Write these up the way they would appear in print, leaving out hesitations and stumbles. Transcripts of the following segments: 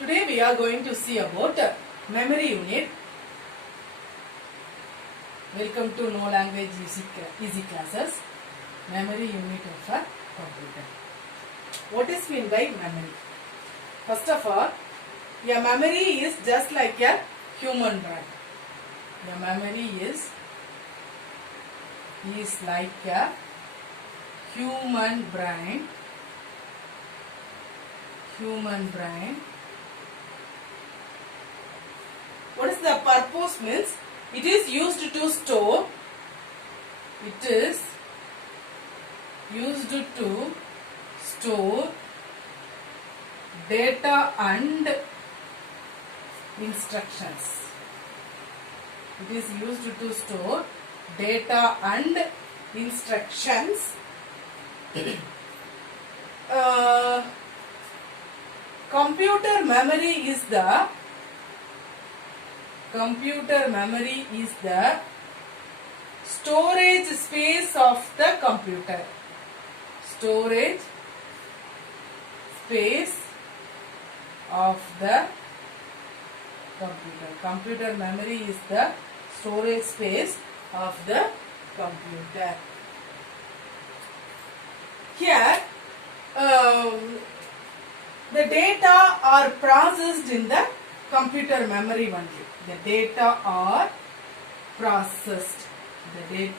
Today we are going to see about memory unit. Welcome to No Language Easy Classes. Memory unit of a computer. What is meant by memory? First of all, a memory is just like a human brain. A memory is like a human brain. What is the purpose means? It is used to store. It is used to store data and instructions. It is used to store data and instructions. Computer memory is the storage space of the computer. Storage space of the computer. Computer memory is the storage space of the computer. Here, the data are processed in the computer memory only. The data are processed. In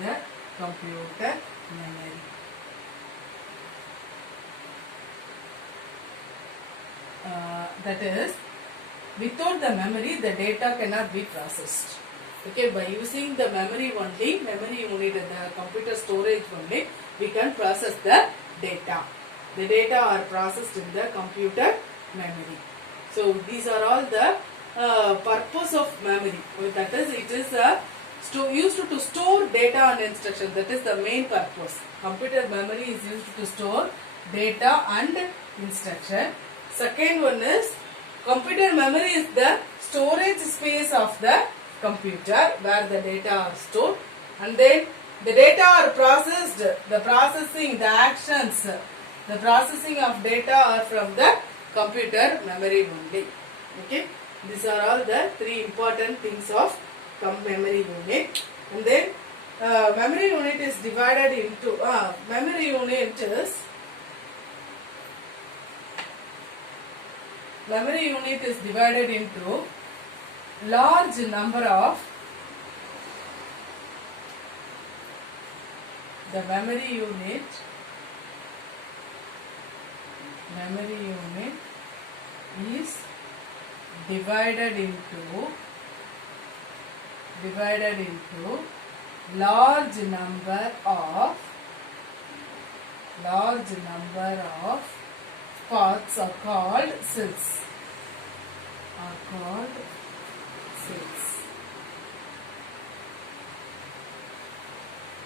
the computer memory. That is, without the memory, the data cannot be processed. Okay, by using the memory only, memory unit, the computer storage only, we can process the data. The data are processed in the computer memory. So these are all the purpose of memory. That is, it is used to store data and instruction. That is the main purpose. Computer memory is used to store data and instruction. Second one is, computer memory is the storage space of the computer where the data are stored, and then the data are processed. The processing, the actions, the processing of data are from the computer memory only. Okay, these are all the three important things of memory unit. And then memory unit is divided into memory unit is divided into large number of the memory unit is divided into large number of parts are called cells.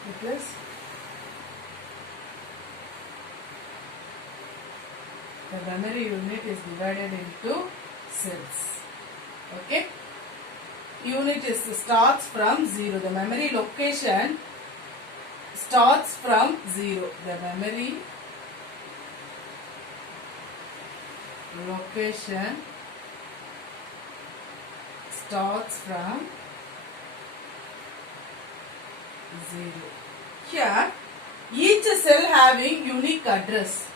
Because the memory unit is divided into cells. Okay, unit starts from 0. The memory location starts from 0. The memory location starts from 0. Here, each cell having unique address.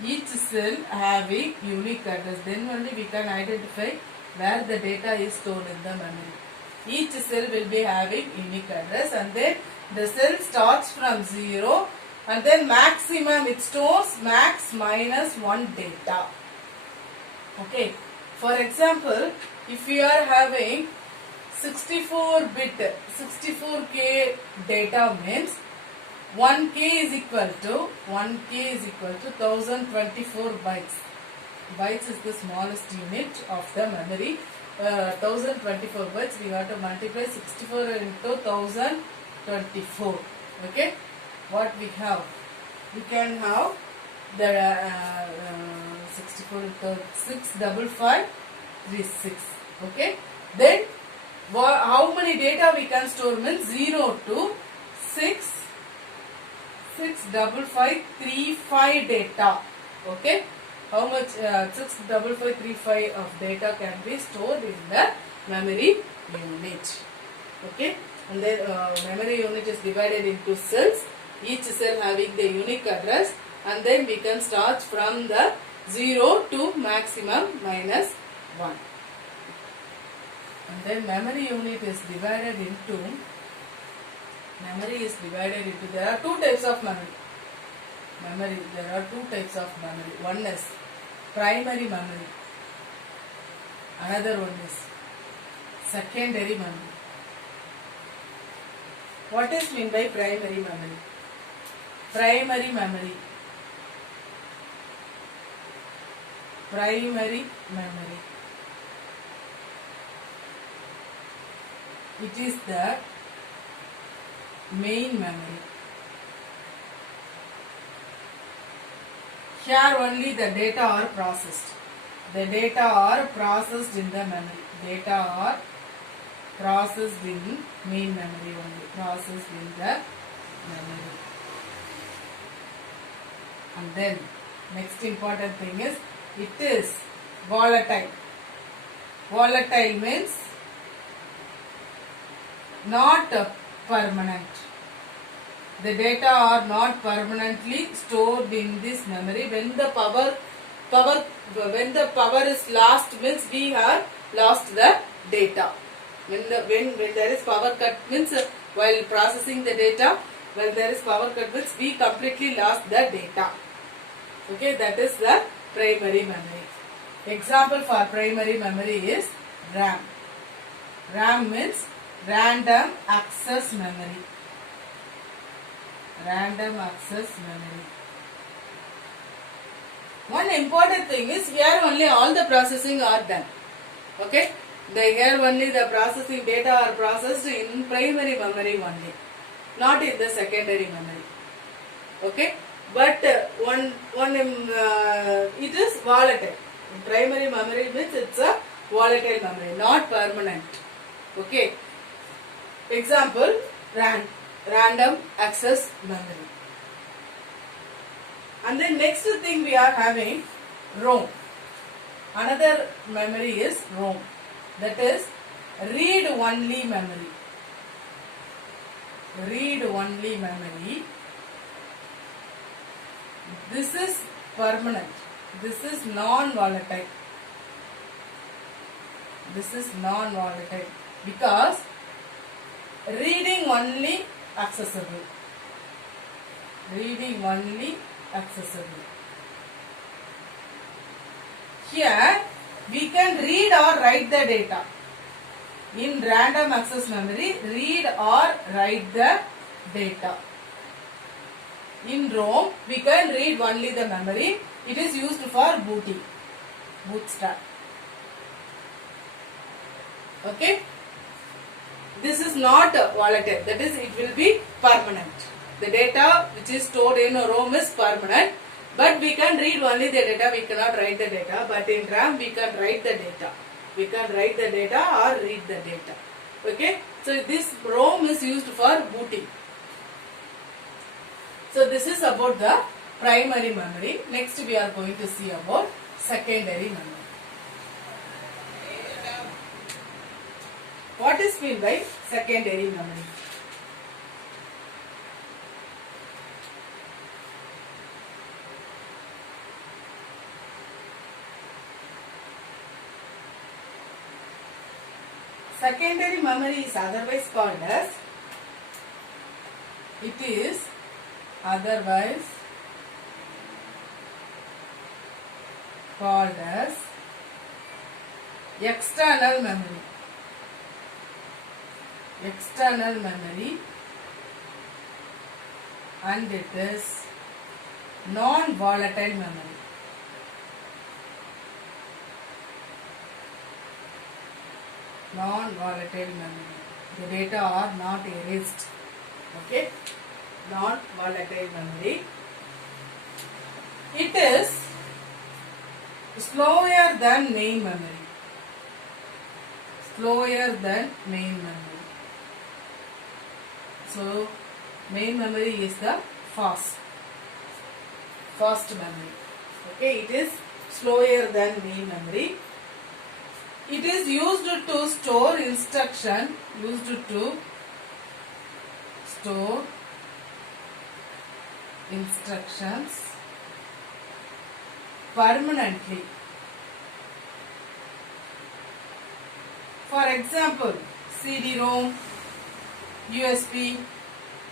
Then only we can identify where the data is stored in the memory. Each cell will be having unique address, and then the cell starts from 0, and then maximum it stores max minus 1 data. Okay, for example, if we are having 64K data means 1K is equal to 1024 bytes. Bytes is the smallest unit of the memory. 1024 bytes, we have to multiply 64 into 1024. Okay, what we have? We can have the 64 into 65536. Okay, then how many data we can store means 0 to 6 65535 data. Okay, how much 65535 of data can be stored in the memory unit. Okay, and then memory unit is divided into cells, each cell having the unique address, and then we can start from the 0 to maximum -1. And then memory unit is divided into, there are two types of memory. There are two types of memory. One is primary memory. Another one is secondary memory. What is meant by primary memory? Primary memory. Primary memory. It is the main memory. Here only the data are processed. The data are processed in the memory. Data are processed in main memory only. Processed in the memory. And then next important thing is, it is volatile. Volatile means not permanent. The data are not permanently stored in this memory. When the power is lost, means we have lost the data. When there is power cut, means while processing the data, when there is power cut, means we completely lost the data. Okay, that is the primary memory. Example for primary memory is RAM. RAM means random access memory. Random access memory. One important thing is, here only all the processing are done. Okay, here only the processing data are processed in primary memory only, not in the secondary memory. Okay, but it is volatile. Primary memory means it's a volatile memory, not permanent. Okay. Example, random access memory. And then next thing we are having ROM. Another memory is ROM. That is read only memory. Read only memory. This is permanent. This is non-volatile. This is non-volatile because reading only accessible. Reading only accessible. Here we can read or write the data. In random access memory, read or write the data. In ROM, we can read only the memory. It is used for booting. Bootstrap. Okay. This is not volatile. That is, it will be permanent. The data which is stored in a ROM is permanent. But we can read only the data. We cannot write the data. But in RAM, we can write the data. We can write the data or read the data. Okay. So this ROM is used for booting. So this is about the primary memory. Next we are going to see about secondary memory. What is meant by secondary memory? Secondary memory is otherwise called as, external memory. External memory, and it is non-volatile memory. Non-volatile memory. The data are not erased. Okay, non-volatile memory. It is slower than main memory. Slower than main memory. So, main memory is the fast memory. Okay, it is slower than main memory. It is used to store instruction, permanently. For example, CD-ROM, USB,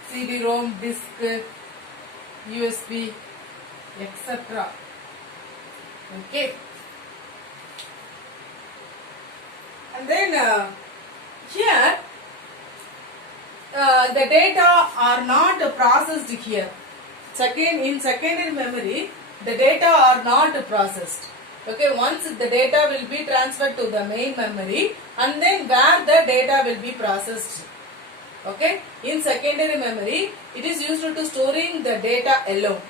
CD-ROM disk, USB, etc. Okay. And then here the data are not processed here. In secondary memory, the data are not processed. Okay, once the data will be transferred to the main memory, and then where the data will be processed. Okay, in secondary memory, it is used to storing the data alone.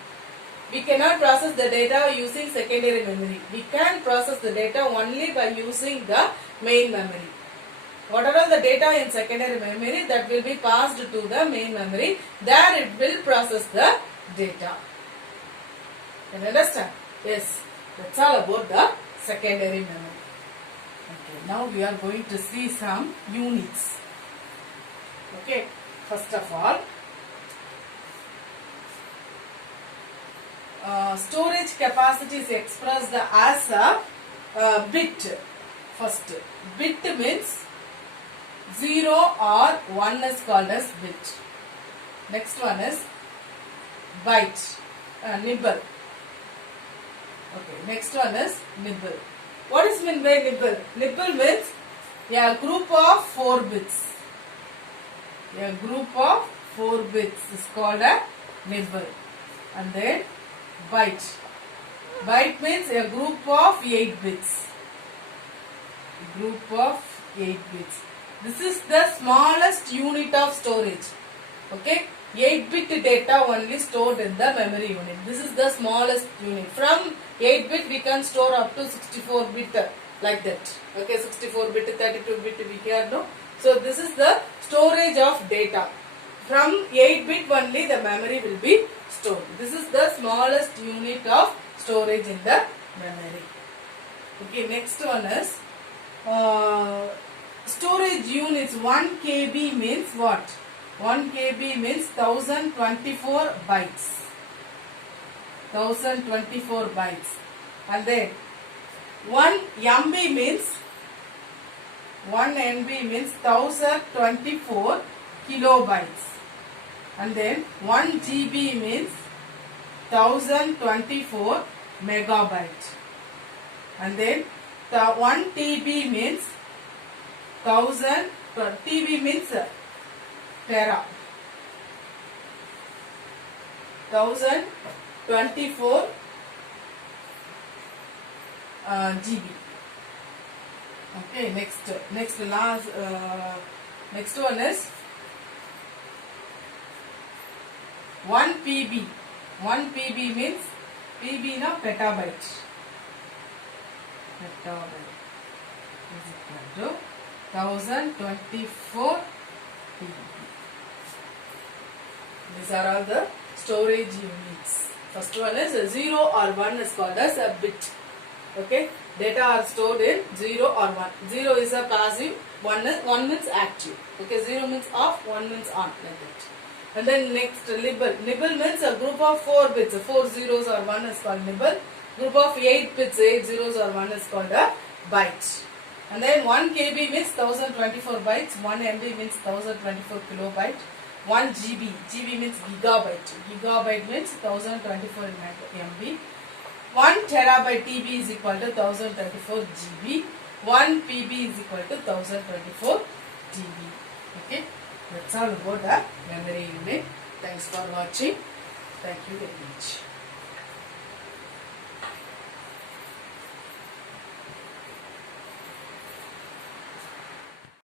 We cannot process the data using secondary memory. We can process the data only by using the main memory. Whatever the data in secondary memory, that will be passed to the main memory. There it will process the data. Can you understand? Yes. That's all about the secondary memory. Okay. Now we are going to see some units. Okay. First of all, storage capacity is expressed as a bit. First, bit means 0 or 1 is called as bit. Next one is byte, nibble. Okay, next one is nibble. What is meant by nibble? Nibble means a group of 4 bits. A group of 4 bits is called a nibble. And then byte. Byte means a group of 8 bits. Group of 8 bits. This is the smallest unit of storage. Okay, 8-bit data only stored in the memory unit. This is the smallest unit. From 8-bit we can store up to 64-bit like that. Okay, 64-bit, 32-bit we can know. So this is the storage of data. From 8-bit only the memory will be stored. This is the smallest unit of storage in the memory. Okay, next one is storage units. 1 KB means what? 1 KB means 1024 bytes. 1024 bytes. And then 1 MB means 1024 kilobytes. And then 1 GB means 1024 megabytes. And then 1 TB means 1000. TB means tera. 1024 GB. Okay, next one is 1 PB. 1 PB means PB na petabyte. Petabyte is equal to 1024 PB. These are all the storage units. First one is 0 or 1 is called as a bit. Okay, data are stored in 0 or 1. 0 is a passive, 1 means active. Okay, 0 means off, 1 means on, like that. And then next, nibble. Nibble means a group of 4 bits. 4 zeros or 1 is called nibble. Group of 8 bits, 8 zeros or 1 is called a byte. And then 1 KB means 1024 bytes. 1 MB means 1024 kilobyte. 1 GB. GB means gigabyte. Gigabyte means 1024 MB. 1 terabyte TB is equal to 1024 GB. 1 PB is equal to 1024 TB. Okay, that's all about the memory unit. Thanks for watching. Thank you very much.